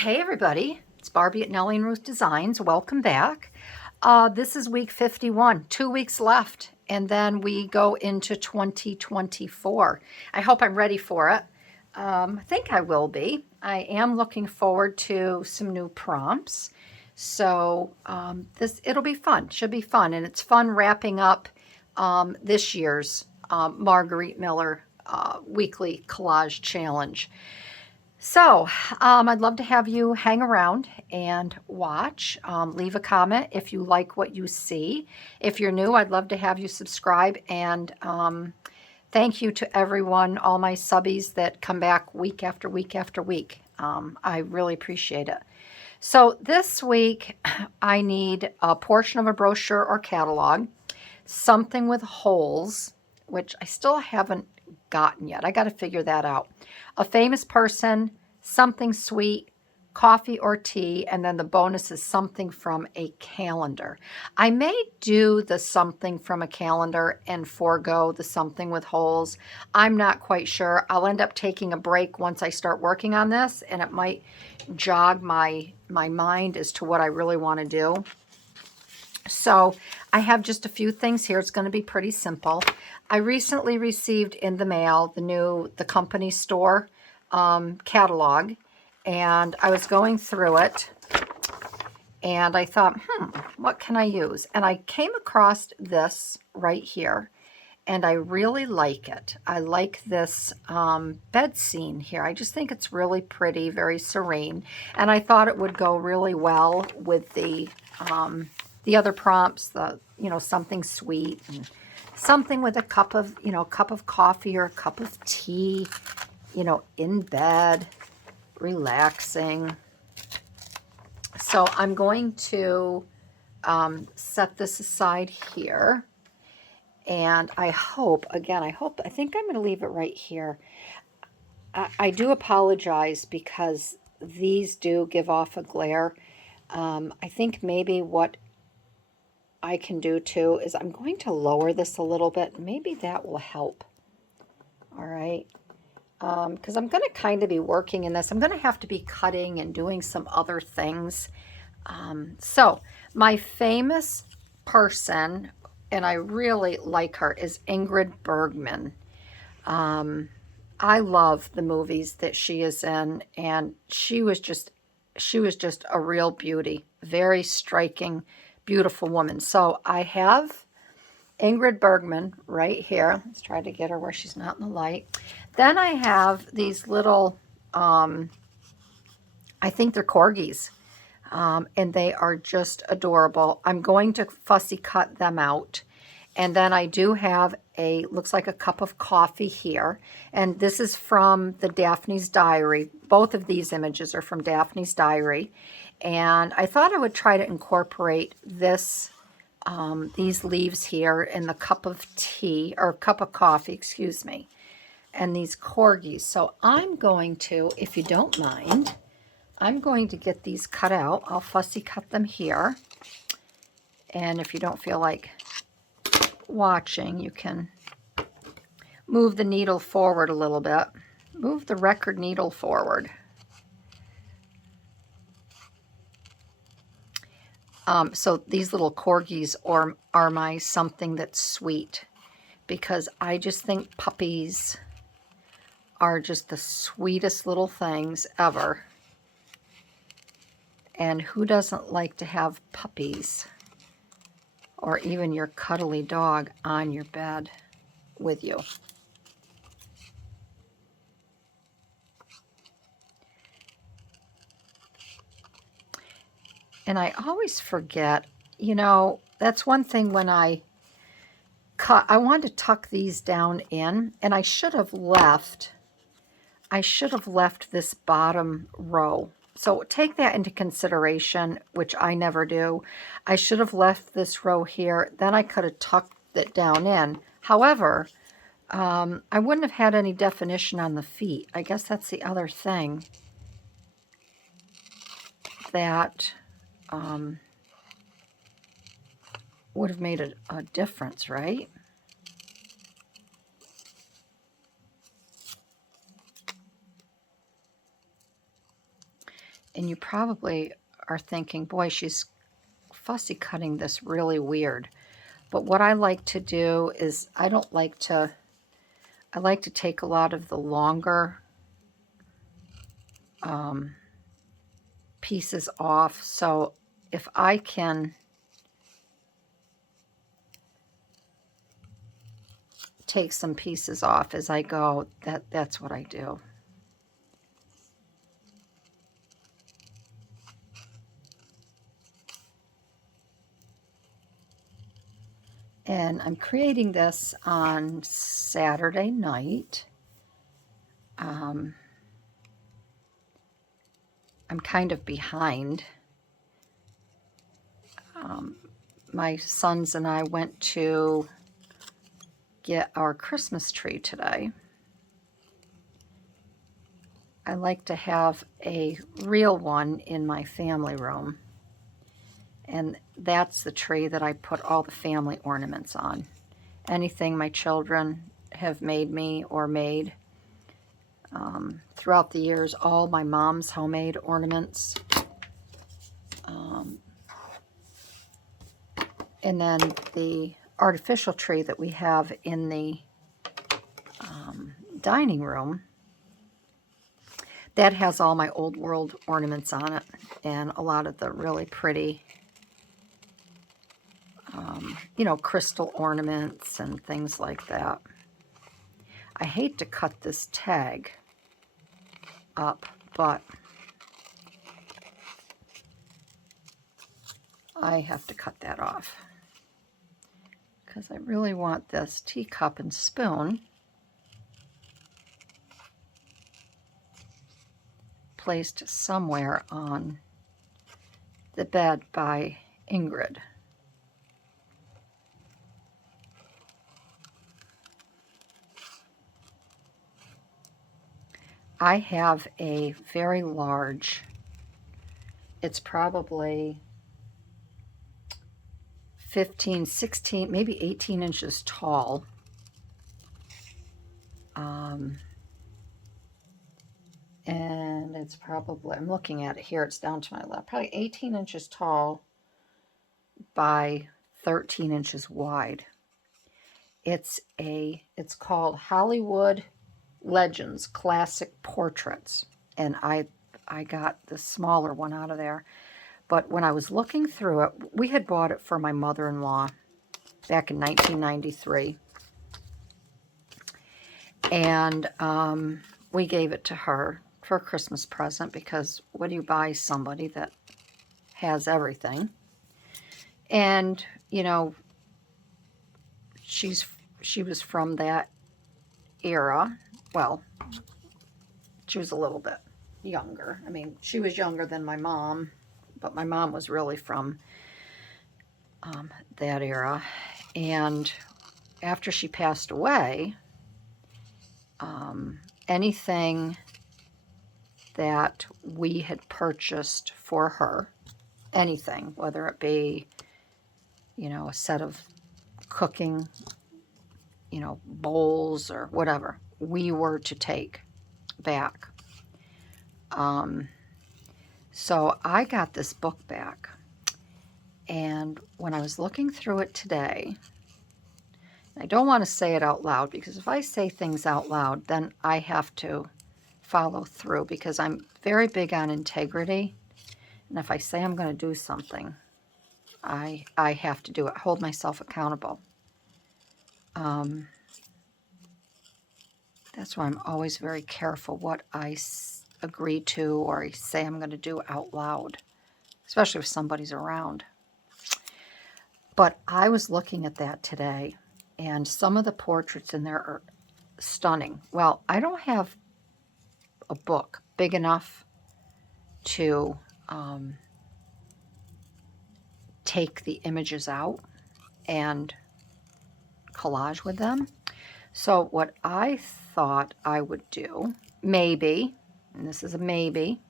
Hey everybody, it's Barbie at Nellie and Ruth Designs. Welcome back. This is week 51, 2 weeks left, and then we go into 2024. I hope I'm ready for it. I think I will be. I am looking forward to some new prompts. So it'll be fun, should be fun, and it's fun wrapping up this year's Margarete Miller Weekly Collage Challenge. So I'd love to have you hang around and watch. Leave a comment if you like what you see. If you're new, I'd love to have you subscribe. And thank you to everyone, all my subbies that come back week after week after week. I really appreciate it. So this week, I need a portion of a brochure or catalog, something with holes, which I still haven't gotten yet. I got to figure that out. A famous person, something sweet, coffee or tea, and then the bonus is something from a calendar. I may do the something from a calendar and forego the something with holes. I'm not quite sure. I'll end up taking a break once I start working on this, and it might jog my mind as to what I really want to do. So I have just a few things here. It's going to be pretty simple. I recently received in the mail the company store catalog, and I was going through it, and I thought, what can I use? And I came across this right here, and I really like it. I like this bed scene here. I just think it's really pretty, very serene, and I thought it would go really well with the other prompts, something sweet and something with a cup of, cup of coffee or a cup of tea, in bed, relaxing. So I'm going to set this aside here. And I think I'm going to leave it right here. I do apologize because these do give off a glare. I think maybe what I can do too is I'm going to lower this a little bit. Maybe that will help. All right. Because I'm going to kind of be working in this. I'm going to have to be cutting and doing some other things. So my famous person, and I really like her, is Ingrid Bergman. I love the movies that she is in, and she was just a real beauty. Very striking, beautiful woman. So I have Ingrid Bergman right here. Let's try to get her where she's not in the light. Then I have these little, I think they're corgis, and they are just adorable. I'm going to fussy cut them out. And then I do have looks like a cup of coffee here. And this is from the Daphne's Diary. Both of these images are from Daphne's Diary. And I thought I would try to incorporate these leaves here in the cup of tea, or cup of coffee, excuse me, and these corgis. So I'm going to, if you don't mind, I'm going to get these cut out. I'll fussy cut them here. And if you don't feel like watching, you can move the needle forward a little bit. Move the record needle forward. So these little corgis are my something that's sweet, because I just think puppies are just the sweetest little things ever. And who doesn't like to have puppies, or even your cuddly dog, on your bed with you? And I always forget, that's one thing when I cut, I wanted to tuck these down in, and I should have left this bottom row. So take that into consideration, which I never do. I should have left this row here. Then I could have tucked it down in. However, I wouldn't have had any definition on the feet. I guess that's the other thing that would have made a difference, right? And you probably are thinking, boy, she's fussy cutting this really weird. But what I like to do is I like to take a lot of the longer pieces off. So if I can take some pieces off as I go, that's what I do. And I'm creating this on Saturday night. I'm kind of behind. My sons and I went to get our Christmas tree today. I like to have a real one in my family room. And that's the tree that I put all the family ornaments on. Anything my children have made me or made. Throughout the years, all my mom's homemade ornaments. And then the artificial tree that we have in the dining room, that has all my old world ornaments on it and a lot of the really pretty, you know, crystal ornaments and things like that. I hate to cut this tag up, but I have to cut that off because I really want this teacup and spoon placed somewhere on the bed by Ingrid. I have a very large, it's probably 15, 16, maybe 18 inches tall. And it's probably, I'm looking at it here, it's down to my left, probably 18 inches tall by 13 inches wide. It's called Hollywood Legends Classic Portraits, and I got the smaller one out of there. But when I was looking through it, we had bought it for my mother-in-law back in 1993, and we gave it to her for a Christmas present, because what do you buy somebody that has everything? And you know, she was from that era. Well, she was a little bit younger. I mean, she was younger than my mom, but my mom was really from that era. And after she passed away, anything that we had purchased for her, anything, whether it be, you know, a set of cooking, you know, bowls or whatever, we were to take back. So I got this book back, and when I was looking through it today, I don't want to say it out loud, because if I say things out loud, then I have to follow through, because I'm very big on integrity, and if I say I'm going to do something, I have to do it, hold myself accountable. That's why I'm always very careful what I agree to or I say I'm going to do out loud, especially if somebody's around. But I was looking at that today, and some of the portraits in there are stunning. Well, I don't have a book big enough to take the images out and collage with them. So what I thought I would do, maybe, and this is a maybe,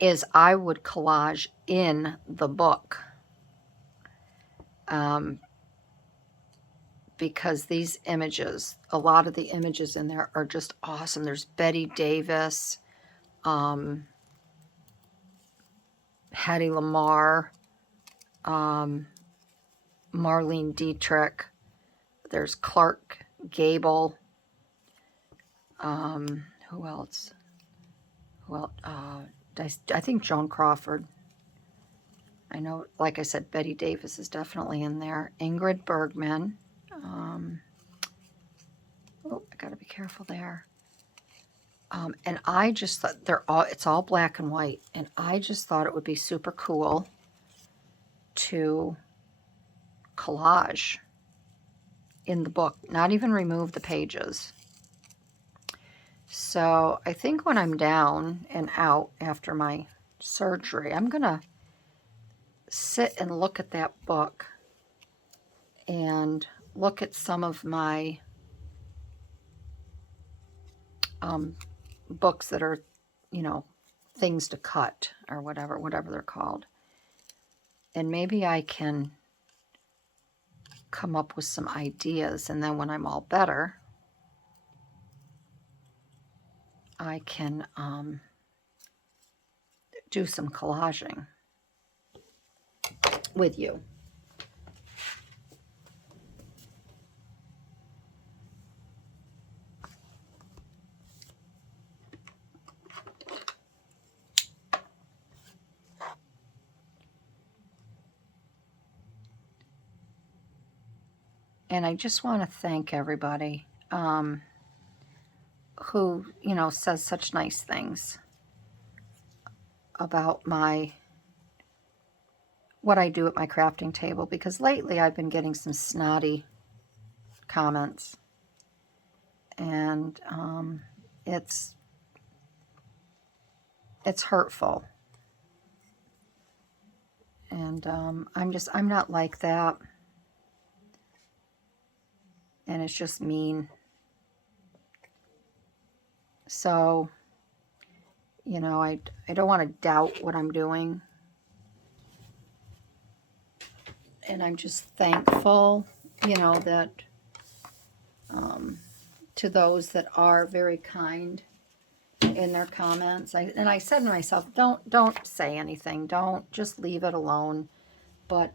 is I would collage in the book. Because these images, a lot of the images in there are just awesome. There's Betty Davis, Hattie Lamar, Marlene Dietrich. There's Clark Gable. Who else? Well, I think Joan Crawford. I know, like I said, Betty Davis is definitely in there. Ingrid Bergman. Oh, I got to be careful there. And I just thought it's all black and white. And I just thought it would be super cool to collage in the book, not even remove the pages. So I think when I'm down and out after my surgery, I'm going to sit and look at that book and look at some of my books that are, you know, things to cut or whatever they're called. And maybe I can come up with some ideas, and then when I'm all better, I can do some collaging with you. And I just want to thank everybody who, you know, says such nice things about what I do at my crafting table, because lately I've been getting some snotty comments, and it's hurtful. And I'm not like that. And it's just mean. So, you know, I don't want to doubt what I'm doing. And I'm just thankful, you know, that to those that are very kind in their comments. And I said to myself, don't say anything. Don't, just leave it alone. But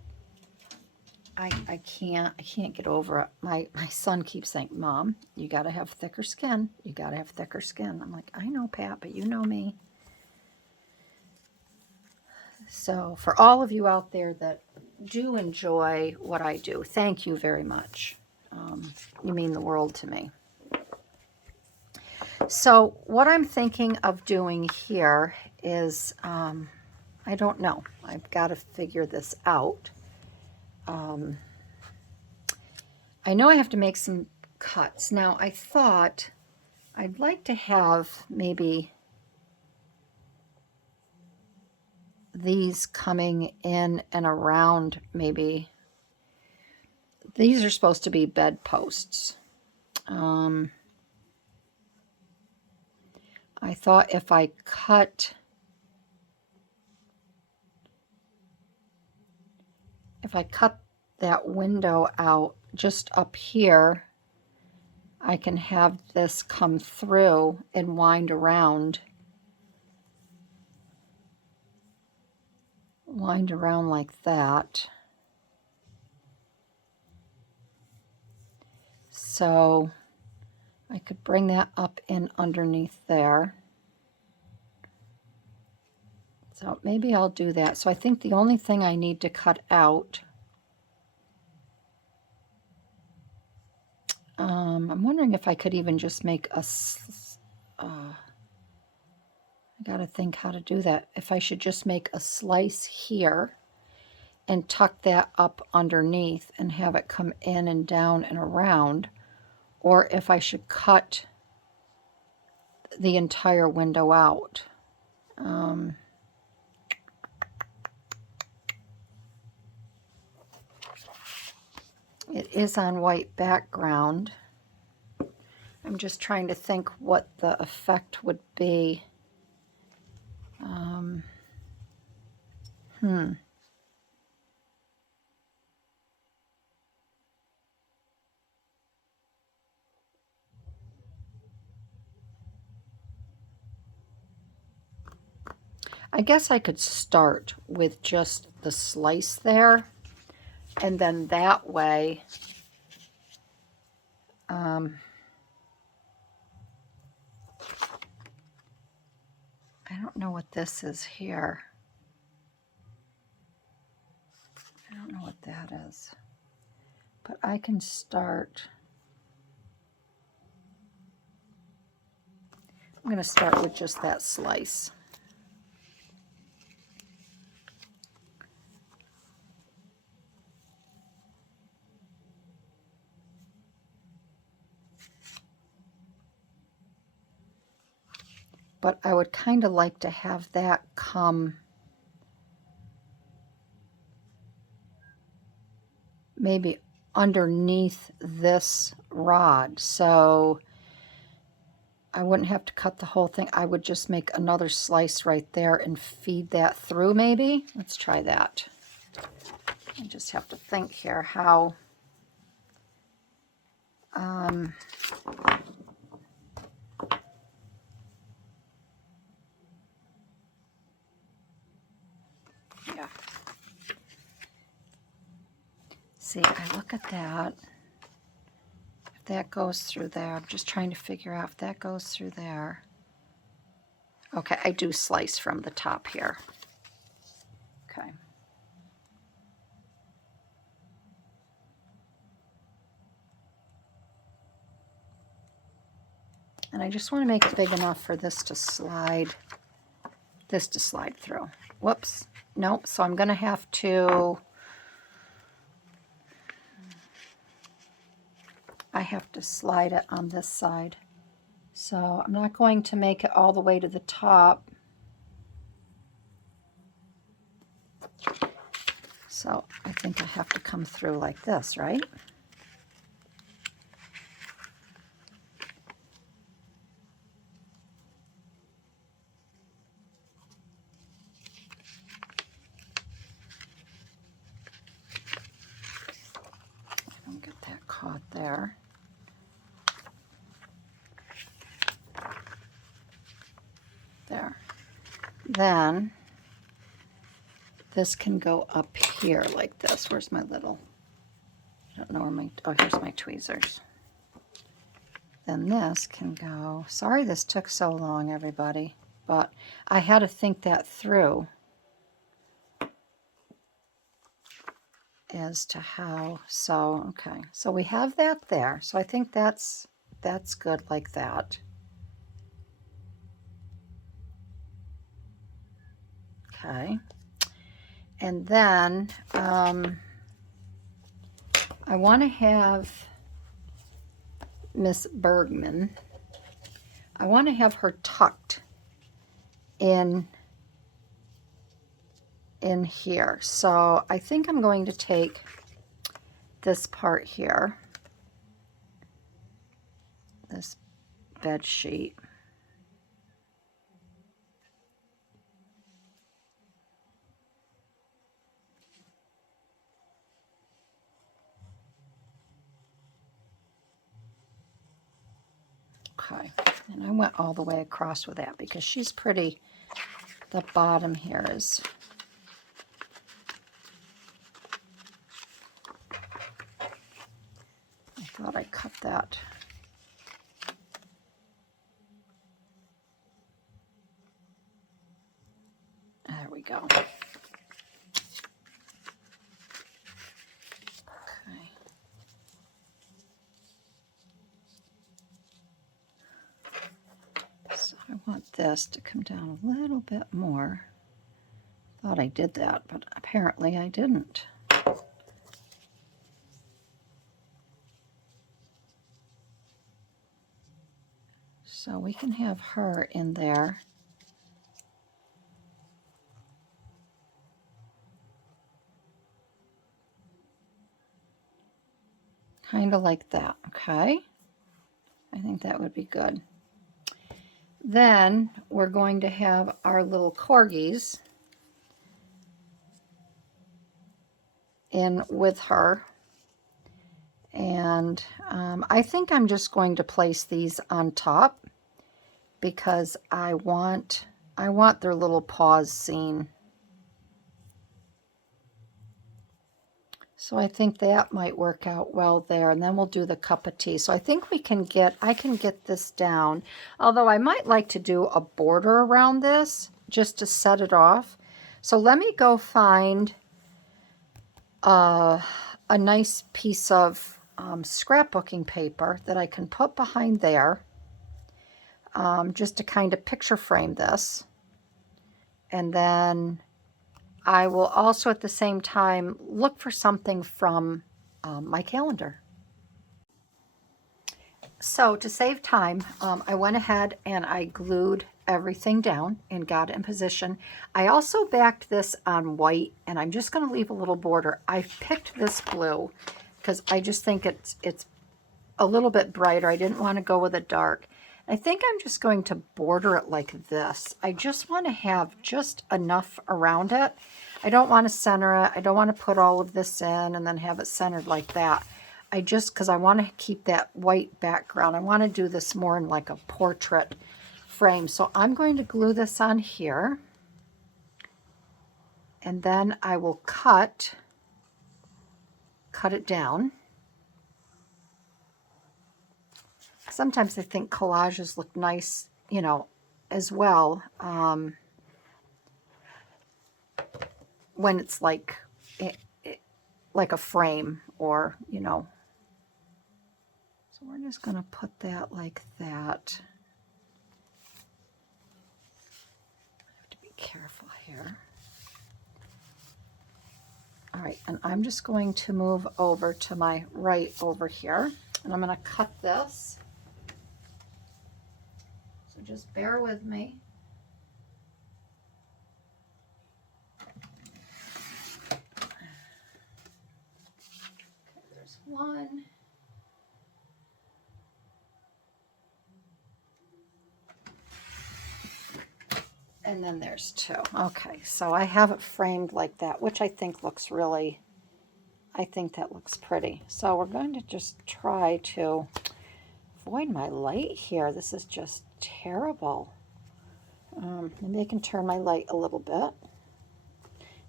I can't get over it. My son keeps saying, Mom, you got to have thicker skin. You got to have thicker skin. I'm like, I know, Pat, but you know me. So for all of you out there that do enjoy what I do, thank you very much. You mean the world to me. So what I'm thinking of doing here is, I don't know. I've got to figure this out. I know I have to make some cuts. Now, I thought I'd like to have maybe these coming in and around, maybe. These are supposed to be bed posts. I thought if I cut that window out just up here, I can have this come through and wind around like that. So I could bring that up in underneath there. So maybe I'll do that. So I think the only thing I need to cut out, I'm wondering if I could even just make a, I got to think how to do that. If I should just make a slice here and tuck that up underneath and have it come in and down and around, or if I should cut the entire window out. It is on white background. I'm just trying to think what the effect would be. I guess I could start with just the slice there, and then that way, I don't know what this is here. I don't know what that is, but I can start. I'm going to start with just that slice. But I would kind of like to have that come maybe underneath this rod, so I wouldn't have to cut the whole thing. I would just make another slice right there and feed that through maybe. Let's try that. I just have to think here how yeah. See, I look at that. If that goes through there, I'm just trying to figure out if that goes through there. Okay, I do slice from the top here. Okay. And I just want to make it big enough for this to slide through. Whoops. Nope. So I'm going to have to, I have to slide it on this side. So I'm not going to make it all the way to the top. So I think I have to come through like this, right? I don't get that caught there. There. Then this can go up here like this. Where's my little, I don't know where my, oh, here's my tweezers. Then this can go, sorry this took so long, everybody, but I had to think that through as to how, so, okay. So we have that there. So I think that's good like that. Okay. And then I want to have Miss Bergman, I want to have her tucked in here. So I think I'm going to take this part here, this bed sheet, okay, and I went all the way across with that because she's pretty, the bottom here is, I thought I cut that. There we go. Okay. So I want this to come down a little bit more. Thought I did that, but apparently I didn't. So we can have her in there. Kind of like that, okay? I think that would be good. Then we're going to have our little corgis in with her. And I think I'm just going to place these on top because I want I want their little paws seen. So I think that might work out well there. And then we'll do the cup of tea. So I think I can get this down. Although I might like to do a border around this just to set it off. So let me go find a nice piece of scrapbooking paper that I can put behind there, just to kind of picture frame this. And then I will also at the same time look for something from my calendar. So to save time, I went ahead and I glued everything down and got it in position. I also backed this on white, and I'm just going to leave a little border. I picked this blue because I just think it's a little bit brighter. I didn't want to go with a dark. I think I'm just going to border it like this. I just want to have just enough around it. I don't want to center it. I don't want to put all of this in and then have it centered like that. Because I want to keep that white background. I want to do this more in like a portrait frame. So I'm going to glue this on here. And then I will cut it down. Sometimes I think collages look nice, you know, as well, when it's like a frame, or, you know. So we're just going to put that like that. I have to be careful here. All right, and I'm just going to move over to my right over here, and I'm going to cut this. So just bear with me. Okay, there's one. And then there's two. Okay, so I have it framed like that, which I think looks really, I think that looks pretty. So we're going to just try to avoid my light here. This is just terrible. Maybe I can turn my light a little bit.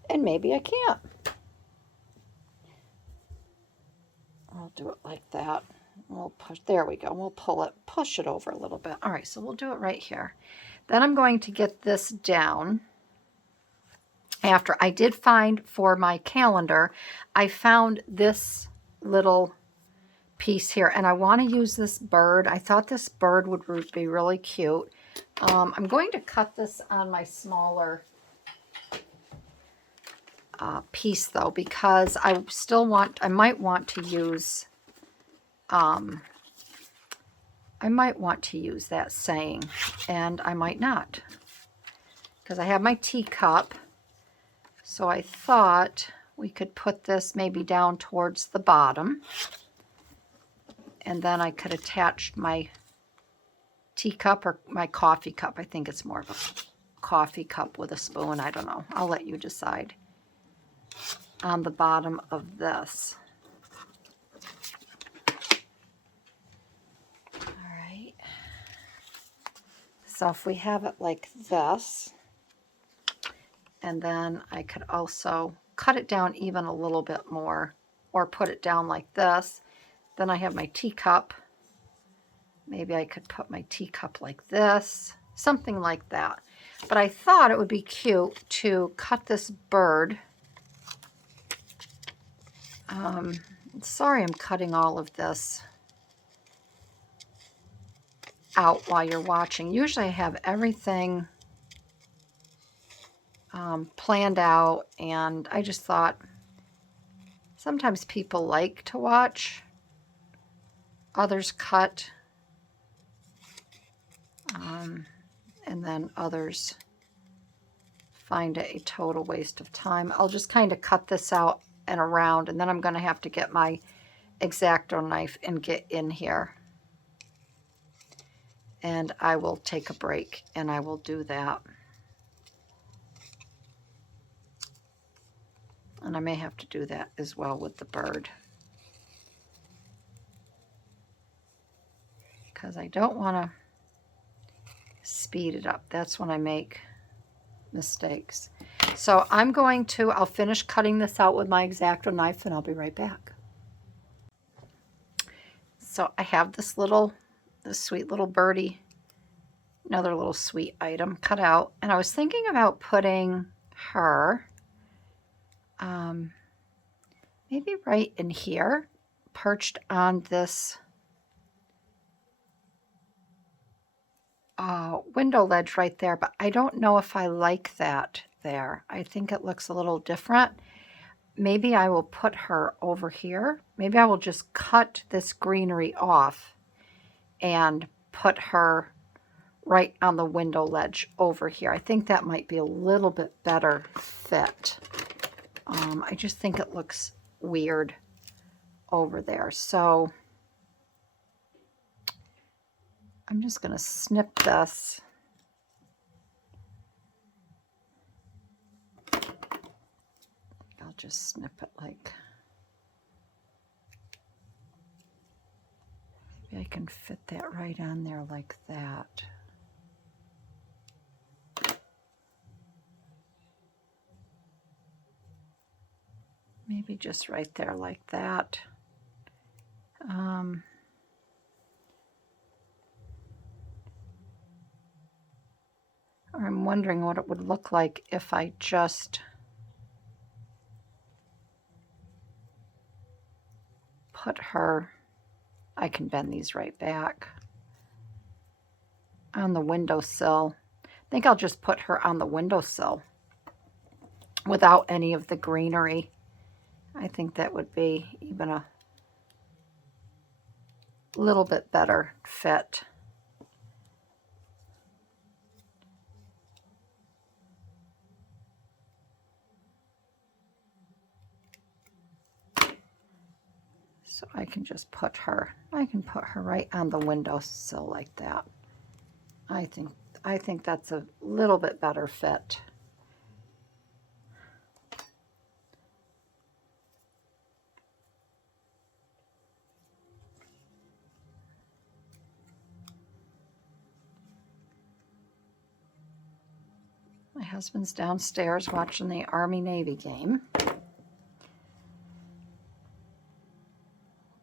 And maybe I can't. I'll do it like that. We'll push, there we go. We'll push it over a little bit. All right, so we'll do it right here. Then I'm going to get this down. After I did find for my calendar, I found this little piece here, and I want to use this bird. I thought this bird would be really cute. I'm going to cut this on my smaller piece though, because I might want to use that saying, and I might not, because I have my teacup. So I thought we could put this maybe down towards the bottom, and then I could attach my teacup or my coffee cup. I think it's more of a coffee cup with a spoon. I don't know. I'll let you decide. On the bottom of this. All right. So if we have it like this, and then I could also cut it down even a little bit more, or put it down like this. Then I have my teacup. Maybe I could put my teacup like this, something like that. But I thought it would be cute to cut this bird. Sorry I'm cutting all of this out while you're watching. Usually I have everything planned out, and I just thought sometimes people like to watch others cut, and then others find it a total waste of time. I'll just kind of cut this out and around, and then I'm going to have to get my X-Acto knife and get in here, and I will take a break and I will do that. And I may have to do that as well with the bird, because I don't want to speed it up. That's when I make mistakes. So I'll finish cutting this out with my X-Acto knife and I'll be right back. So I have this sweet little birdie, another little sweet item cut out. And I was thinking about putting her maybe right in here, perched on this window ledge right there, but I don't know if I like that there. I think it looks a little different. Maybe I will put her over here. Maybe I will just cut this greenery off and put her right on the window ledge over here. I think that might be a little bit better fit. I just think it looks weird over there. So I'm just going to snip this. I'll just snip it like, maybe I can fit that right on there like that. Maybe just right there like that. I'm wondering what it would look like if I just put her, I can bend these right back, on the windowsill. I think I'll just put her on the windowsill without any of the greenery. I think that would be even a little bit better fit. So I can just put her, right on the windowsill like that. I think that's a little bit better fit. My husband's downstairs watching the Army-Navy game.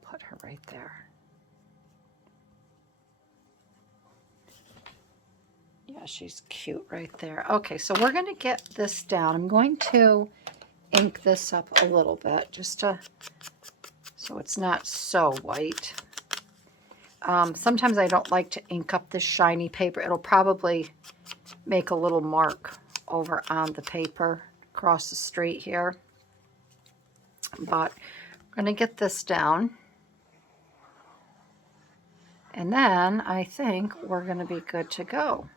Put her right there. Yeah, she's cute right there. Okay, so we're going to get this down. I'm going to ink this up a little bit just so it's not so white. Sometimes I don't like to ink up this shiny paper. It'll probably make a little mark over on the paper across the street here. But I'm going to get this down. And then I think we're going to be good to go.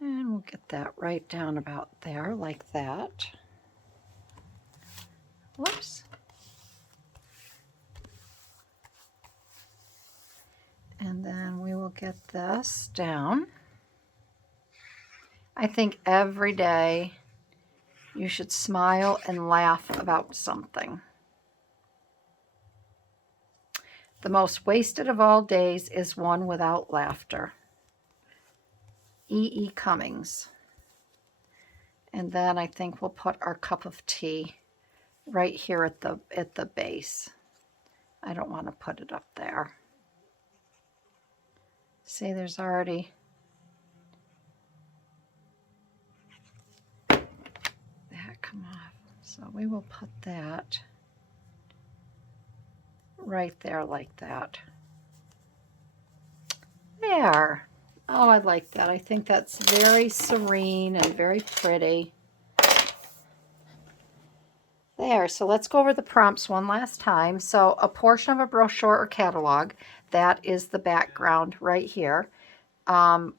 And we'll get that right down about there, like that. Whoops. And then we will get this down. I think every day you should smile and laugh about something. The most wasted of all days is one without laughter. E. Cummings. And then I think we'll put our cup of tea right here at the base. I don't want to put it up there. See, there's already that come off. So we will put that right there like that. There. Oh, I like that. I think that's very serene and very pretty. There, so let's go over the prompts one last time. So a portion of a brochure or catalog, that is the background right here. I'm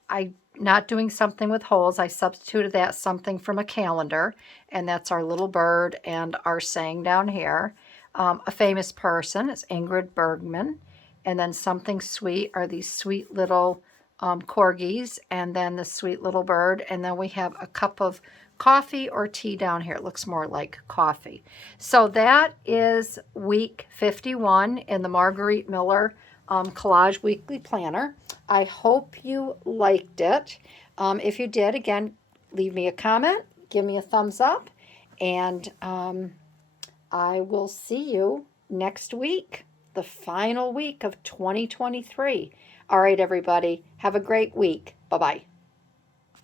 not doing something with holes. I substituted that something from a calendar, and that's our little bird and our saying down here. A famous person is Ingrid Bergman, and then something sweet are these sweet little corgis, and then the sweet little bird, and then we have a cup of coffee or tea down here. It looks more like coffee. So that is week 51 in the Margarete Miller Collage Weekly Planner. I hope you liked it. If you did, again, leave me a comment, give me a thumbs up, and I will see you next week, the final week of 2023. All right, everybody, have a great week. Bye-bye.